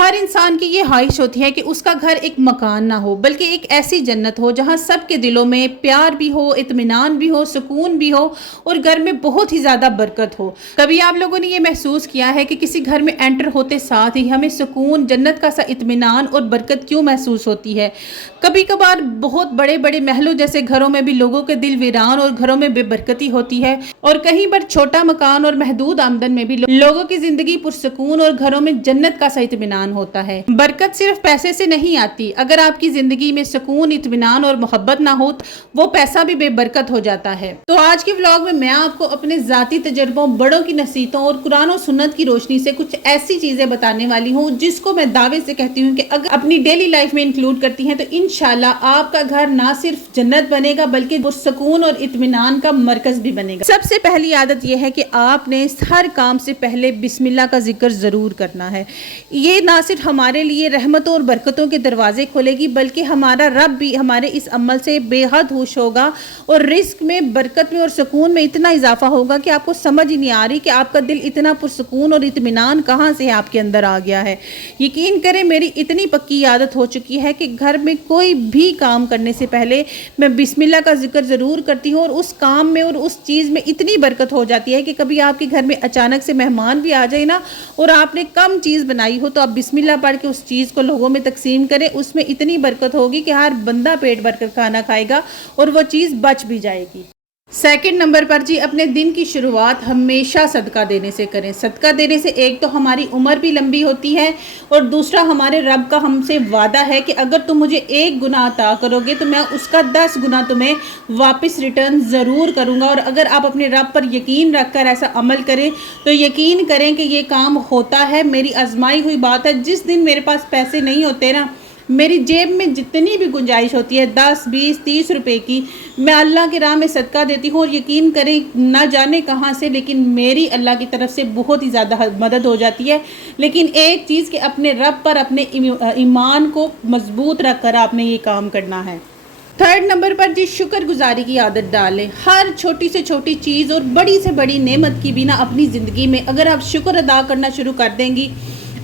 ہر انسان کی یہ خواہش ہوتی ہے کہ اس کا گھر ایک مکان نہ ہو بلکہ ایک ایسی جنت ہو جہاں سب کے دلوں میں پیار بھی ہو، اطمینان بھی ہو، سکون بھی ہو اور گھر میں بہت ہی زیادہ برکت ہو۔ کبھی آپ لوگوں نے یہ محسوس کیا ہے کہ کسی گھر میں انٹر ہوتے ساتھ ہی ہمیں سکون، جنت کا سا اطمینان اور برکت کیوں محسوس ہوتی ہے؟ کبھی کبھار بہت بڑے بڑے محلوں جیسے گھروں میں بھی لوگوں کے دل ویران اور گھروں میں بے برکتی ہوتی ہے، اور کہیں پر چھوٹا مکان اور محدود آمدن میں بھی لوگوں کی زندگی پرسکون اور گھروں میں جنت کا سا اطمینان ہوتا ہے۔ برکت صرف پیسے سے نہیں آتی، اگر آپ کی زندگی میں سکون، اطمینان اور محبت نہ ہو وہ پیسہ بھی بے برکت ہو جاتا ہے۔ تو آج کے ولاگ میں آپ کو اپنے ذاتی تجربوں، بڑوں کی نصیحتوں اور قرآن و سنت کی روشنی سے کچھ ایسی چیزیں بتانے والی ہوں جس کو میں دعوے سے کہتی ہوں کہ اگر اپنی ڈیلی لائف میں انکلوڈ کرتی ہیں تو انشاءاللہ آپ کا گھر نہ صرف جنت بنے گا بلکہ پرسکون اور اطمینان کا مرکز بھی بنے گا۔ سب سے پہلی عادت یہ ہے کہ آپ نے ہر کام سے پہلے بسم اللہ کا ذکر ضرور کرنا ہے۔ یہ نہ صرف ہمارے لیے رحمتوں اور برکتوں کے دروازے کھولے گی بلکہ ہمارا رب بھی ہمارے اس عمل سے بے حد خوش ہوگا اور رزق میں، برکت میں اور سکون میں اتنا اضافہ ہوگا کہ آپ کو سمجھ ہی نہیں آ رہی کہ آپ کا دل اتنا پرسکون اور اطمینان کہاں سے آپ کے اندر آ گیا ہے۔ یقین کریں میری اتنی پکی عادت ہو چکی ہے کہ گھر میں کوئی بھی کام کرنے سے پہلے میں بسم اللہ کا ذکر ضرور کرتی ہوں، اور اس کام میں اور اس چیز میں اتنی برکت ہو جاتی ہے کہ کبھی آپ کے گھر میں اچانک سے مہمان بھی آ جائے نا اور آپ نے کم چیز بنائی ہو تو آپ بسم اللہ پڑھ کے اس چیز کو لوگوں میں تقسیم کریں، اس میں اتنی برکت ہوگی کہ ہر بندہ پیٹ بھر کر کھانا کھائے گا اور وہ چیز بچ بھی جائے گی۔ سیکنڈ نمبر پر اپنے دن کی شروعات ہمیشہ صدقہ دینے سے کریں۔ صدقہ دینے سے ایک تو ہماری عمر بھی لمبی ہوتی ہے اور دوسرا ہمارے رب کا ہم سے وعدہ ہے کہ اگر تم مجھے ایک گناہ عطا کرو گے تو میں اس کا 10 گنا تمہیں واپس ریٹرن ضرور کروں گا، اور اگر آپ اپنے رب پر یقین رکھ کر ایسا عمل کریں تو یقین کریں کہ یہ کام ہوتا ہے۔ میری آزمائی ہوئی بات ہے، جس دن میرے پاس پیسے نہیں ہوتے نا، میری جیب میں جتنی بھی گنجائش ہوتی ہے 10، 20، 30 روپے کی، میں اللہ کی راہ میں صدقہ دیتی ہوں، اور یقین کریں نہ جانے کہاں سے لیکن میری اللہ کی طرف سے بہت ہی زیادہ مدد ہو جاتی ہے۔ لیکن ایک چیز کہ اپنے رب پر، اپنے ایمان کو مضبوط رکھ کر آپ نے یہ کام کرنا ہے۔ تھرڈ نمبر پر شکر گزاری کی عادت ڈالیں۔ ہر چھوٹی سے چھوٹی چیز اور بڑی سے بڑی نعمت کی بنا اپنی زندگی میں اگر آپ شکر ادا کرنا شروع کر دیں گی،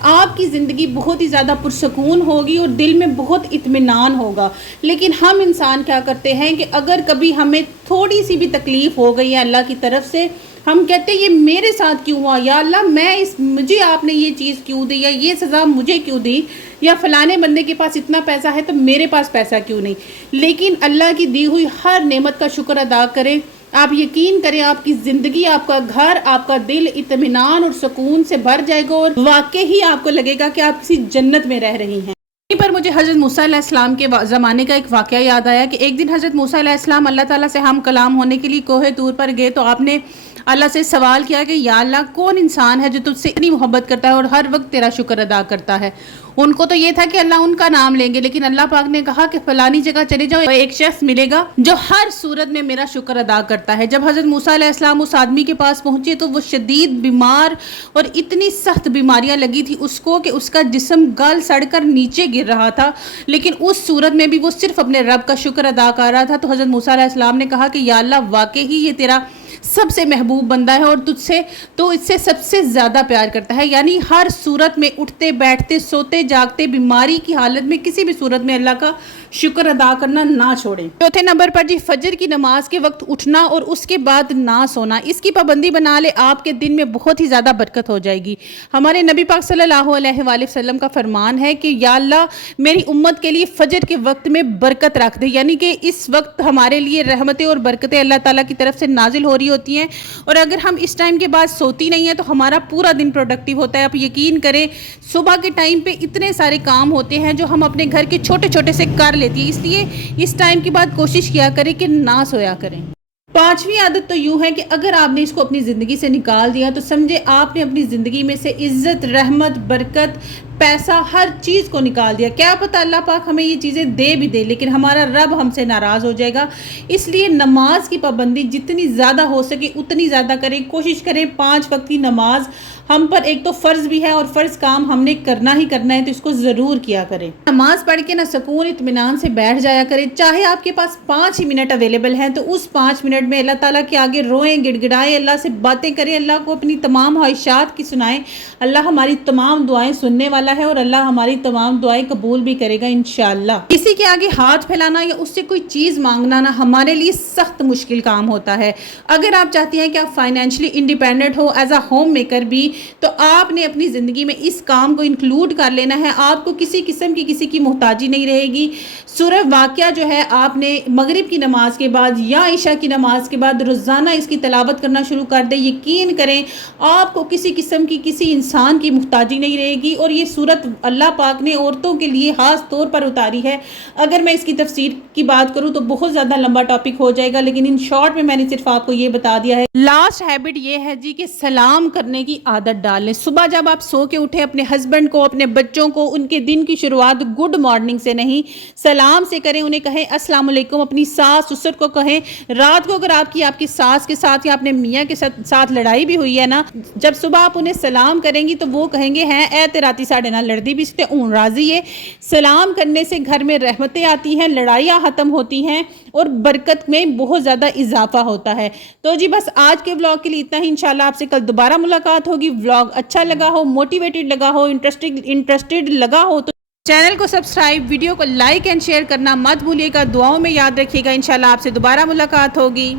آپ کی زندگی بہت ہی زیادہ پرسکون ہوگی اور دل میں بہت اطمینان ہوگا۔ لیکن ہم انسان کیا کرتے ہیں کہ اگر کبھی ہمیں تھوڑی سی بھی تکلیف ہو گئی ہے اللہ کی طرف سے، ہم کہتے ہیں یہ میرے ساتھ کیوں ہوا، یا اللہ مجھے آپ نے یہ چیز کیوں دی، یا یہ سزا مجھے کیوں دی، یا فلانے بندے کے پاس اتنا پیسہ ہے تو میرے پاس پیسہ کیوں نہیں۔ لیکن اللہ کی دی ہوئی ہر نعمت کا شکر ادا کریں۔ آپ یقین کریں آپ کی زندگی، آپ کا گھر، آپ کا دل اطمینان اور سکون سے بھر جائے گا، اور واقعی ہی آپ کو لگے گا کہ آپ کسی جنت میں رہ رہی ہیں۔ یہیں پر مجھے حضرت موسیٰ علیہ السلام کے زمانے کا ایک واقعہ یاد آیا کہ ایک دن حضرت موسیٰ علیہ السلام اللہ تعالیٰ سے ہم کلام ہونے کے لیے کوہ طور پر گئے، تو آپ نے اللہ سے سوال کیا کہ یا اللہ کون انسان ہے جو تجھ سے اتنی محبت کرتا ہے اور ہر وقت تیرا شکر ادا کرتا ہے۔ ان کو تو یہ تھا کہ اللہ ان کا نام لیں گے، لیکن اللہ پاک نے کہا کہ فلانی جگہ چلے جاؤ، ایک شخص ملے گا جو ہر صورت میں میرا شکر ادا کرتا ہے۔ جب حضرت موسیٰ علیہ السلام اس آدمی کے پاس پہنچے تو وہ شدید بیمار اور اتنی سخت بیماریاں لگی تھی اس کو کہ اس کا جسم گل سڑ کر نیچے گر رہا تھا، لیکن اس صورت میں بھی وہ صرف اپنے رب کا شکر ادا کر رہا تھا۔ تو حضرت موسیٰ علیہ السلام نے کہا کہ یا اللہ واقعی یہ تیرا سب سے محبوب بندہ ہے اور تو اس سے سب سے زیادہ پیار کرتا ہے، یعنی ہر صورت میں اٹھتے بیٹھتے سوتے جاگتے بیماری کی حالت میں کسی بھی صورت میں اللہ کا شکر ادا کرنا نہ چھوڑیں۔ چوتھے نمبر پر فجر کی نماز کے وقت اٹھنا اور اس کے بعد نہ سونا، اس کی پابندی بنا لے، آپ کے دن میں بہت ہی زیادہ برکت ہو جائے گی۔ ہمارے نبی پاک صلی اللہ علیہ وآلہ وسلم کا فرمان ہے کہ یا اللہ میری امت کے لیے فجر کے وقت میں برکت رکھ دے، یعنی کہ اس وقت ہمارے لیے رحمتیں اور برکتیں اللہ تعالیٰ کی طرف سے نازل ہو رہی ہوتی ہیں، اور اگر ہم اس ٹائم کے بعد سوتی نہیں ہیں تو ہمارا پورا دن پروڈکٹیو ہوتا ہے۔ آپ یقین کریں صبح کے ٹائم پہ اتنے سارے کام ہوتے ہیں جو ہم اپنے گھر کے چھوٹے چھوٹے سے کر لیتی ہیں، اس لیے اس ٹائم کے بعد کوشش کیا کریں کہ نہ سویا کریں۔ پانچویں عادت تو یوں ہے کہ اگر آپ نے اس کو اپنی زندگی سے نکال دیا تو سمجھے آپ نے اپنی زندگی میں سے عزت، رحمت، برکت، پیسہ، ہر چیز کو نکال دیا۔ کیا پتہ اللہ پاک ہمیں یہ چیزیں دے بھی دے لیکن ہمارا رب ہم سے ناراض ہو جائے گا۔ اس لیے نماز کی پابندی جتنی زیادہ ہو سکے اتنی زیادہ کریں، کوشش کریں 5 وقت کی نماز ہم پر ایک تو فرض بھی ہے اور فرض کام ہم نے کرنا ہی کرنا ہے، تو اس کو ضرور کیا کریں۔ نماز پڑھ کے نا سکون اطمینان سے بیٹھ جایا کریں، چاہے آپ کے پاس 5 ہی منٹ اویلیبل ہیں تو اس 5 منٹ میں اللہ تعالیٰ کے آگے روئیں، گڑ گڑائیں، اللہ سے باتیں کریں، اللہ کو اپنی تمام خواہشات کی سنائیں۔ اللہ ہماری تمام دعائیں سننے والا ہے اور اللہ ہماری تمام دعائیں قبول بھی کرے گا انشاءاللہ۔ کسی کے آگے ہاتھ پھیلانا یا اس سے کوئی چیز مانگنا نا ہمارے لیے سخت مشکل کام ہوتا ہے۔ اگر آپ چاہتی ہیں کہ آپ financially independent who as a home maker بھی، تو آپ نے اپنی زندگی میں اس کام کو انکلوڈ کر لینا ہے۔ آپ کو کسی قسم کی کسی کی محتاجی نہیں رہے گی۔ سورہ واقعہ جو ہے آپ نے مغرب کی نماز کے بعد یا عشاء کی نماز کے بعد روزانہ اس کی تلاوت کرنا شروع کر دیں، یقین کریں آپ کو کسی قسم کی کسی انسان کی محتاجی نہیں رہے گی۔ اور یہ سورت اللہ پاک نے عورتوں کے لیے خاص طور پر اتاری ہے۔ اگر میں اس کی تفسیر کی بات کروں تو بہت زیادہ لمبا ٹاپک ہو جائے گا، لیکن ان شارٹ میں نے صرف آپ کو یہ بتا دیا ہے۔ لاسٹ ہیبٹ یہ ہے جی کہ سلام کرنے کی عادت ڈال لیں۔ صبح جب آپ سو کے اٹھیں اپنے ہسبینڈ کو، اپنے بچوں کو، ان کے دن کی شروعات گڈ مارننگ سے نہیں، سلام سے کریں، انہیں کہیں السلام علیکم۔ اپنی ساس سسر کو کہیں، رات کو اگر آپ کی ساس کے ساتھ یا اپنے میاں کے ساتھ لڑائی بھی ہوئی ہے نا، جب صبح آپ انہیں سلام کریں گی تو وہ کہیں گے ہیں اے تے راتی ساڑے نال لڑدی بھی تے اون راضی ہے۔ سلام کرنے سے گھر میں رحمتیں آتی ہیں، لڑائیاں ختم ہوتی ہیں اور برکت میں بہت زیادہ اضافہ ہوتا ہے۔ تو جی بس آج کے ولاگ کے لیے اتنا ہی، انشاءاللہ آپ سے کل دوبارہ ملاقات ہوگی۔ ولاگ اچھا لگا ہو، موٹیویٹڈ لگا ہو، انٹرسٹڈ لگا ہو تو چینل کو سبسکرائب، ویڈیو کو لائک اینڈ شیئر کرنا مت بھولیے گا۔ دعاؤں میں یاد رکھیے گا، انشاءاللہ آپ سے دوبارہ ملاقات ہوگی۔